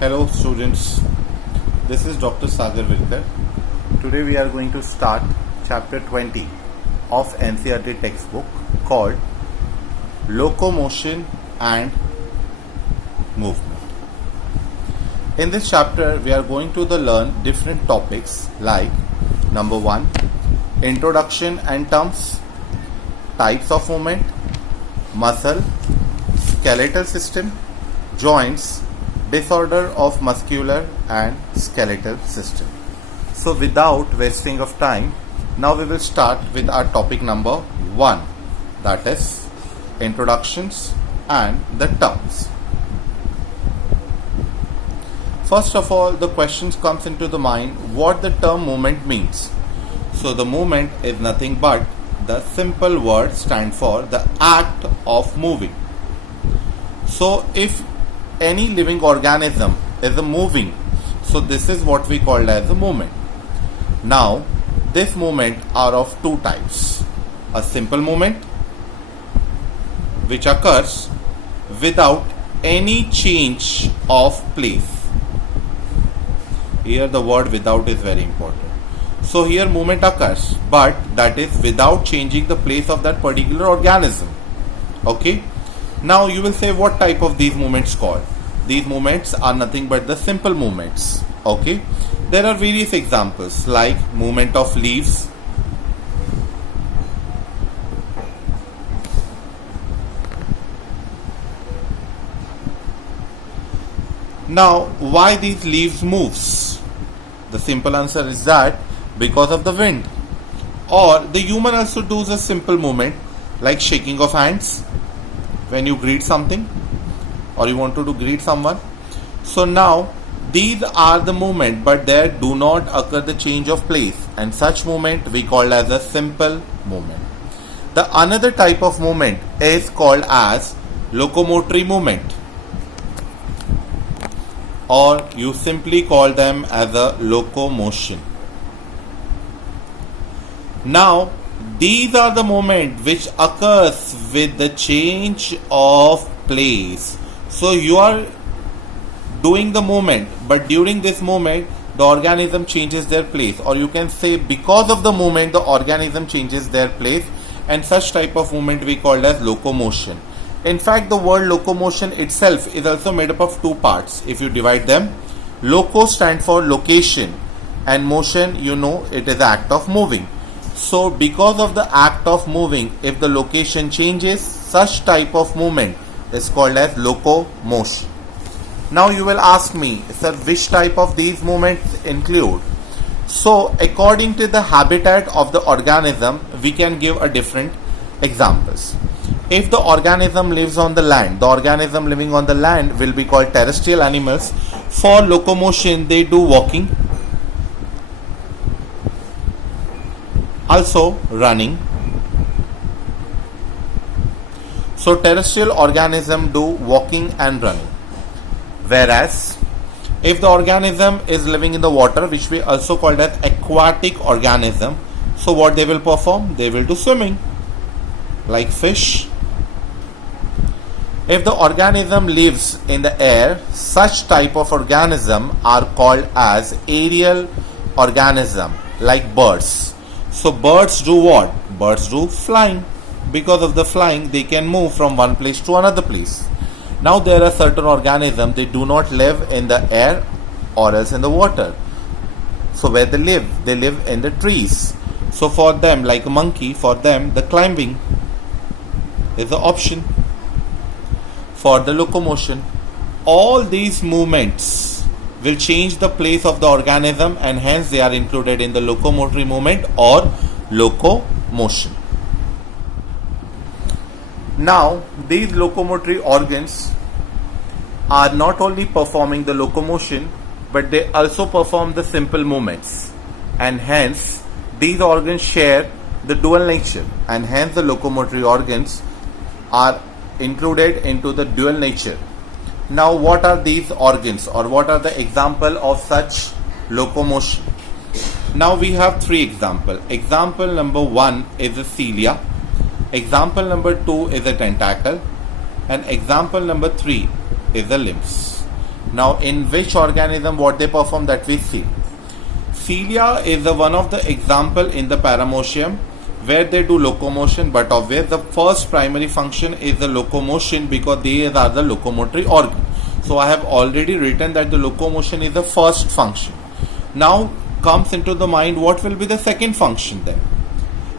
Hello students, this is Dr. Sagar Vilkar. Today we are going to start chapter 20 of NCERT textbook called Locomotion and Movement. In this chapter we are going to learn different topics like number 1, introduction and terms, types of movement, muscle, skeletal system, joints, disorder of muscular and skeletal system. So without wasting of time, now we will start with our topic number 1, that is introductions and the terms. First of all, the questions comes into the mind what the term movement means. So the movement is nothing but the simple word stand for the act of moving. So if any living organism is a moving, so this is what we call as a movement. Now this movement are of two types: a simple movement which occurs without any change of place. Here the word without is very important. So here movement occurs, but that is without changing the place of that particular organism. Okay. Now you will say what type of these movements called? These movements are nothing but the simple movements. Okay. There are various examples like movement of leaves, now why these leaves moves? The simple answer is that because of the wind. Or the human also does a simple movement like shaking of hands when you greet something or you want to greet someone. So now these are the movement, but there do not occur the change of place, and such movement we call as a simple movement. The another type of movement is called as locomotory movement, or you simply call them as a locomotion. Now these are the movement which occurs with the change of place. So you are doing the movement, but during this movement the organism changes their place, or you can say because of the movement the organism changes their place, and such type of movement we call as locomotion. In fact, the word locomotion itself is also made up of two parts. If you divide them, loco stand for location and motion, you know, it is the act of moving. So because of the act of moving, if the location changes, such type of movement is called as locomotion. Now you will ask me, sir, which type of these movements include? So according to the habitat of the organism, we can give a different examples. If the organism lives on the land, the organism living on the land will be called terrestrial animals. For locomotion, they do walking, also running. So terrestrial organism do walking and running. Whereas if the organism is living in the water, which we also call as aquatic organism, so what they will perform? They will do swimming like fish. If the organism lives in the air, such type of organism are called as aerial organism like birds. So birds do what? Birds do flying. Because of the flying, they can move from one place to another place. Now there are certain organisms, they do not live in the air or else in the water. So where they live in the trees. So for them, like a monkey, for them the climbing is the option. For the locomotion, all these movements will change the place of the organism, and hence they are included in the locomotory movement or locomotion. Now these locomotory organs are not only performing the locomotion, but they also perform the simple movements, and hence these organs share the dual nature, and hence the locomotory organs are included into the dual nature. Now what are these organs, or what are the example of such locomotion? Now we have three examples. Example number 1 is the cilia, example number 2 is a tentacle, and example number 3 is the limbs. Now, in which organism what they perform, that we see. Cilia is the one of the example in the paramecium where they do locomotion, but obvious the first primary function is the locomotion because these are the locomotory organ. So I have already written that the locomotion is the first function. Now comes into the mind what will be the second function then.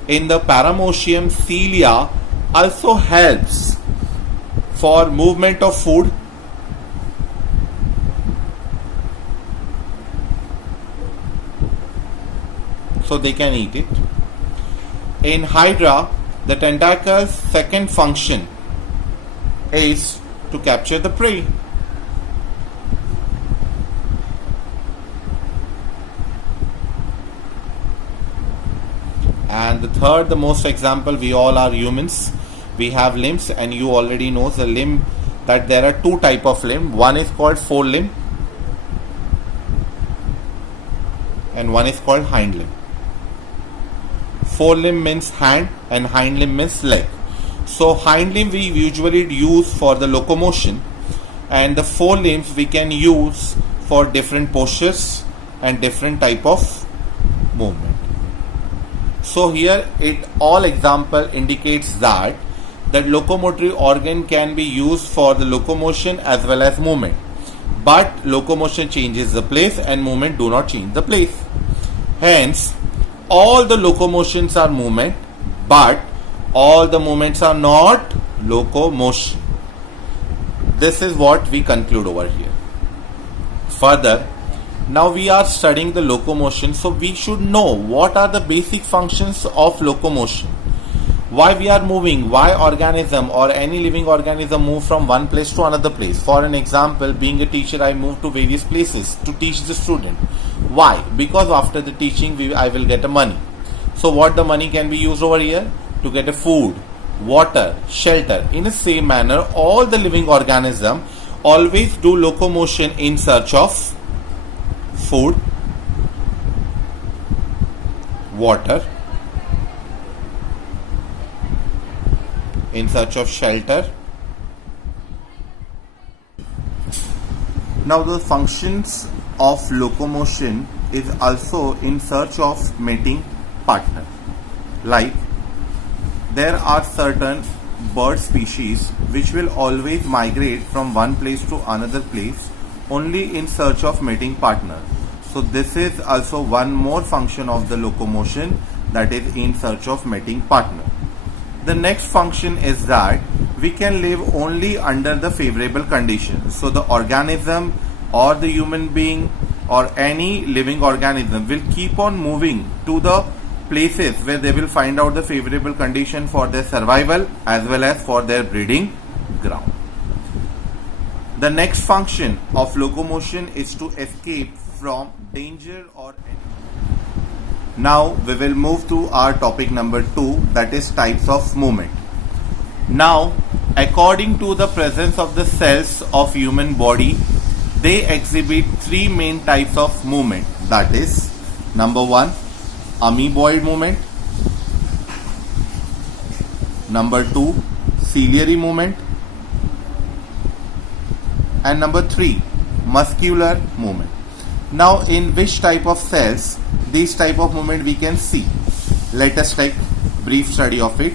In the paramecium, cilia also helps for movement of food, so they can eat it. In Hydra, the tentacle's second function is to capture the prey. And the third, the most example, we all are humans. We have limbs, and you already know the limb that there are two type of limb. One is called forelimb and one is called hind limb. Forelimb means hand and hind limb means leg. So hind limb we usually use for the locomotion, and the forelimbs we can use for different postures and different type of movement. So here it all example indicates that the locomotory organ can be used for the locomotion as well as movement, but locomotion changes the place and movement do not change the place. Hence all the locomotions are movement, but all the movements are not locomotion. This is what we conclude over here. Further, now we are studying the locomotion, so we should know what are the basic functions of locomotion. Why we are moving, why organism or any living organism move from one place to another place. For an example, being a teacher, I move to various places to teach the student. Why? Because after the teaching I will get a money. So what the money can be used over here? To get a food, water, shelter. In the same manner, all the living organism always do locomotion in search of food, water, in search of shelter. Now the functions of locomotion is also in search of mating partner. Like there are certain bird species which will always migrate from one place to another place only in search of mating partner. So this is also one more function of the locomotion, that is in search of mating partner. The next function is that we can live only under the favorable conditions. So the organism or the human being or any living organism will keep on moving to the places where they will find out the favorable condition for their survival as well as for their breeding ground. The next function of locomotion is to escape from danger or enemy. Now we will move to our topic number 2, that is types of movement. Now, according to the presence of the cells of human body, they exhibit 3 main types of movement. That is, number 1, amoeboid movement. Number 2, ciliary movement. And number 3, muscular movement. Now in which type of cells this type of movement we can see? Let us take brief study of it.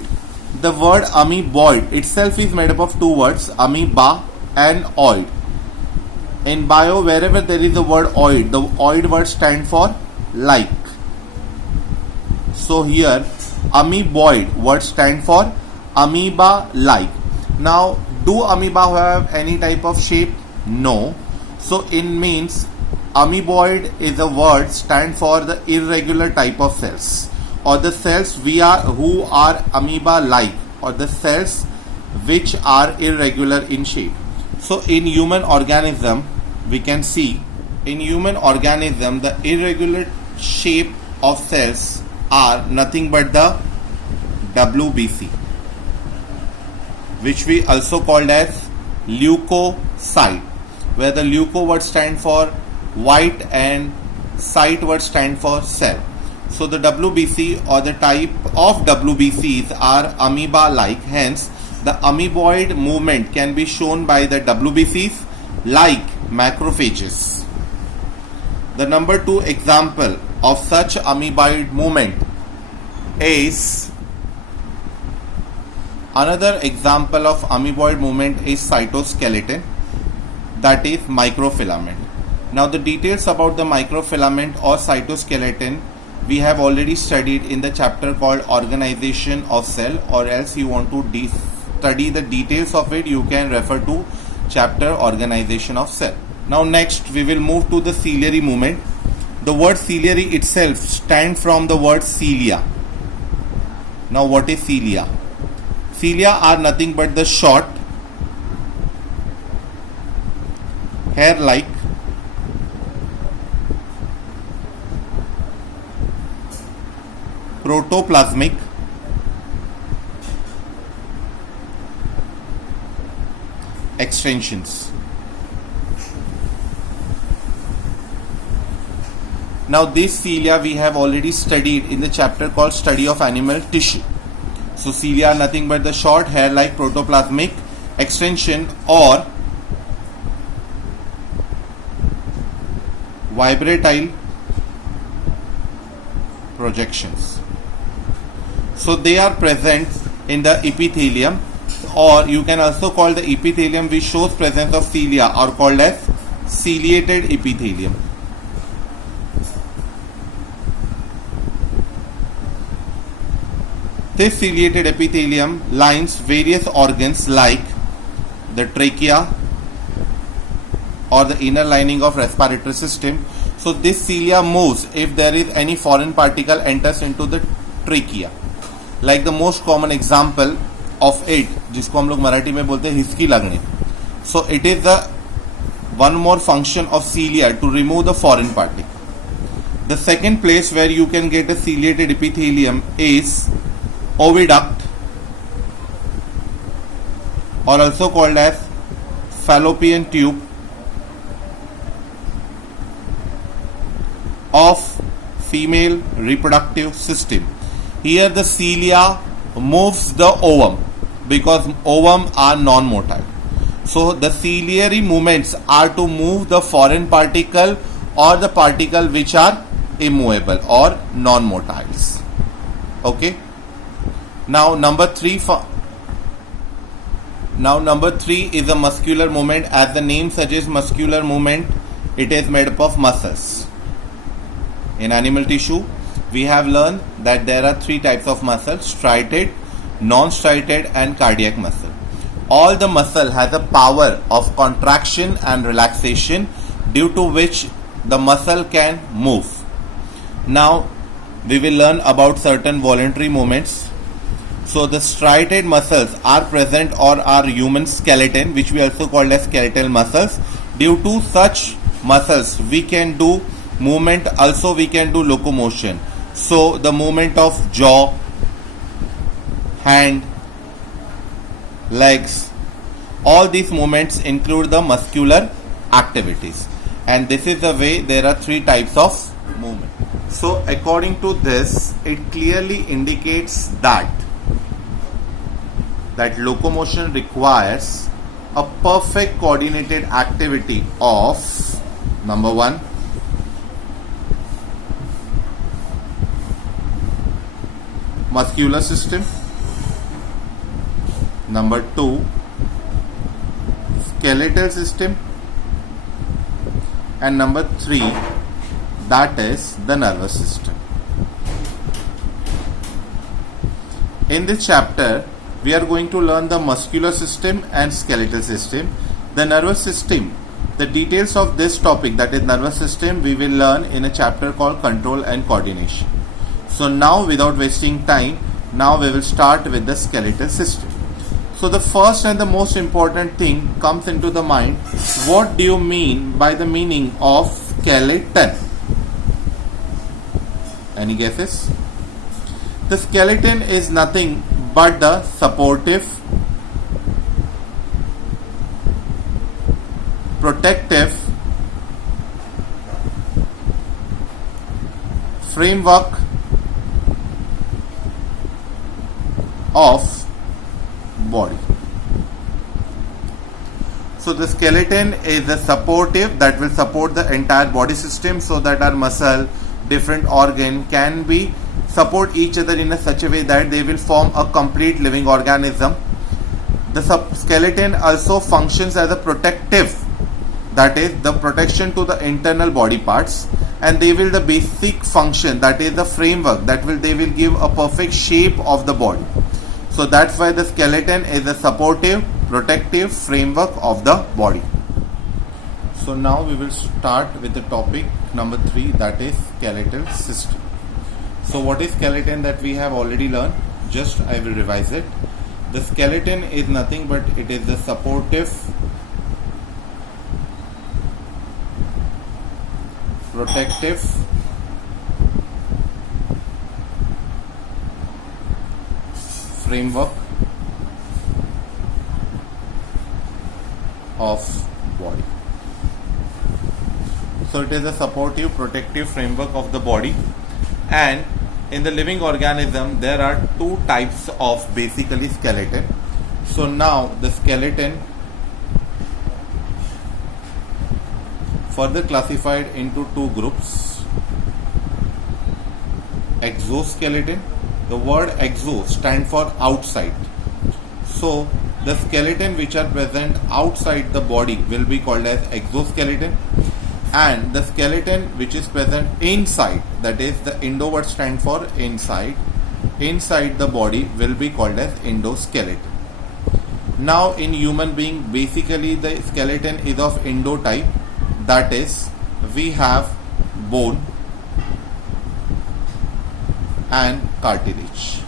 The word amoeboid itself is made up of 2 words, amoeba and oid. In bio, wherever there is the word oid, the oid word stands for like. So here amoeboid word stands for amoeba like. Now do amoeba have any type of shape? No. So it means amoeboid is a word stand for the irregular type of cells, or the cells who are amoeba like, or the cells which are irregular in shape. So in human organism we can see, in human organism the irregular shape of cells are nothing but the WBC, which we also called as leukocyte, where the leuko word stand for white and cyte word stand for cell. So the WBC or the type of WBCs are amoeba like, hence the amoeboid movement can be shown by the WBCs. Like macrophages. The number 2 example of such amoeboid movement is another example of amoeboid movement is cytoskeleton, that is microfilament. Now the details about the microfilament or cytoskeleton we have already studied in the chapter called organization of cell, or else you want to study the details of it, you can refer to chapter organization of cell. Now next we will move to the ciliary movement. The word ciliary itself stands from the word cilia. Now what is cilia? Cilia are nothing but the short hair-like protoplasmic extensions. Now this cilia we have already studied in the chapter called study of animal tissue. So cilia are nothing but the short hair-like protoplasmic extension or vibratile projections. So they are present in the epithelium, or you can also call the epithelium which shows presence of cilia or called as ciliated epithelium. This ciliated epithelium lines various organs like the trachea or the inner lining of respiratory system. So this cilia moves if there is any foreign particle enters into the trachea. Like the most common example of it, जिसको हम लोग मराठी में बोलते हैं हिसकी लगने. So it is the one more function of cilia to remove the foreign particle. The second place where you can get a ciliated epithelium is oviduct, or also called as fallopian tube of female reproductive system. Here the cilia moves the ovum because ovum are non-motile. So the ciliary movements are to move the foreign particle or the particle which are immovable or non-motiles. Okay. Now number 3 is a muscular movement. As the name suggests, muscular movement, it is made up of muscles. In animal tissue, we have learned that there are 3 types of muscles: striated, non-striated and cardiac muscle. All the muscle has a power of contraction and relaxation, due to which the muscle can move. Now we will learn about certain voluntary movements. So the striated muscles are present or are human skeleton, which we also call as skeletal muscles. Due to such muscles we can do movement, also we can do locomotion. So the movement of jaw, hand, legs, all these movements include the muscular activities, and this is the way there are 3 types of movement. So according to this, it clearly indicates that locomotion requires a perfect coordinated activity of number 1, muscular system, number 2, skeletal system, and number 3, that is the nervous system. In this chapter we are going to learn the muscular system and skeletal system. The nervous system, the details of this topic, that is nervous system, we will learn in a chapter called control and coordination. So now without wasting time, now we will start with the skeletal system. So the first and the most important thing comes into the mind: what do you mean by the meaning of skeleton? Any guesses? The skeleton is nothing but the supportive, protective framework of body. So the skeleton is a supportive that will support the entire body system, so that our muscle, different organ can be support each other in a such a way that they will form a complete living organism. The skeleton also functions as a protective, that is the protection to the internal body parts, and they will the basic function, that is the framework, that will they will give a perfect shape of the body. So that's why the skeleton is a supportive, protective framework of the body. So now we will start with the topic number 3, that is skeletal system. So what is skeleton that we have already learned? Just I will revise it. The skeleton is nothing but it is the supportive, protective, framework of body. So it is a supportive, protective framework of the body, and in the living organism there are 2 types of basically skeleton. So now the skeleton further classified into 2 groups. Exoskeleton. The word exo stands for outside. So the skeleton which are present outside the body will be called as exoskeleton, and the skeleton which is present inside, that is the Indo word stand for inside the body, will be called as endoskeleton. Now in human being, basically the skeleton is of Indo type, that is we have bone and cartilage.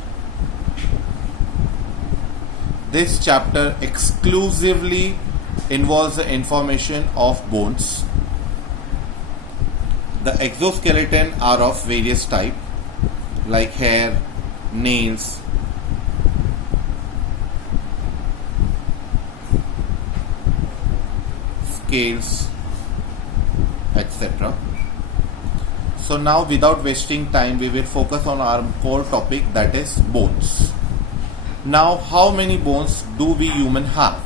This chapter exclusively involves the information of bones. The exoskeleton are of various type, like hair, nails, scales, etc. So now without wasting time, we will focus on our core topic, that is bones. Now how many bones do we human have?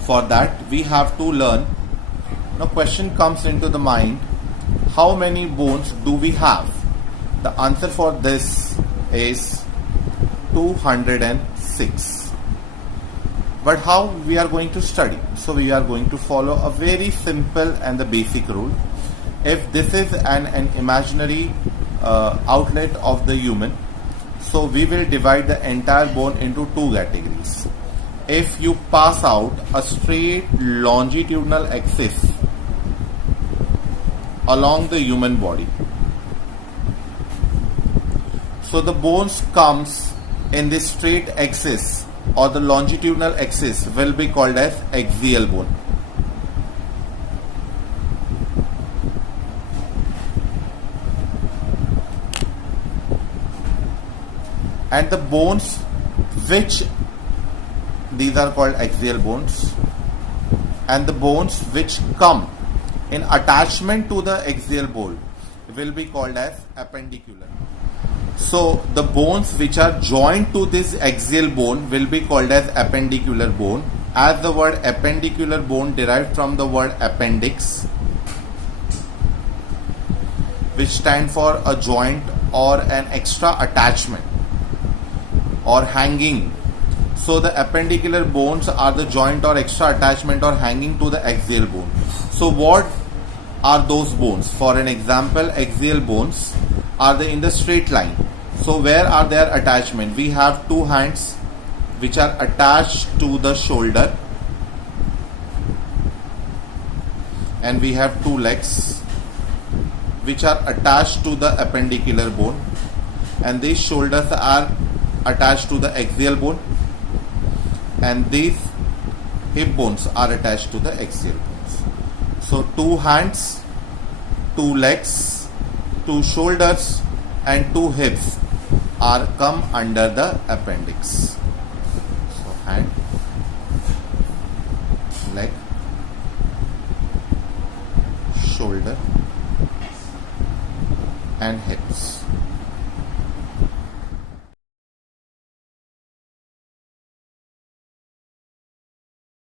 For that we have to learn. Now question comes into the mind, how many bones do we have? The answer for this is 206. But how we are going to study? So we are going to follow a very simple and the basic rule. If this is an imaginary outlet of the human, so we will divide the entire bone into 2 categories. If you pass out a straight longitudinal axis along the human body, so the bones comes in this straight axis or the longitudinal axis will be called as axial bone. And the bones which, these are called axial bones, and the bones which come in attachment to the axial bone will be called as appendicular. So the bones which are joined to this axial bone will be called as appendicular bone, as the word appendicular bone derived from the word appendix, which stand for a joint or an extra attachment or hanging. So the appendicular bones are the joint or extra attachment or hanging to the axial bone. So what are those bones? For an example, axial bones are in the straight line. So where are their attachment? We have 2 hands which are attached to the shoulder, and we have 2 legs which are attached to the appendicular bone, and these shoulders are attached to the axial bone, and these hip bones are attached to the axial bones. So 2 hands, 2 legs, 2 shoulders and 2 hips are come under the appendix. So hand, leg, shoulder and hips.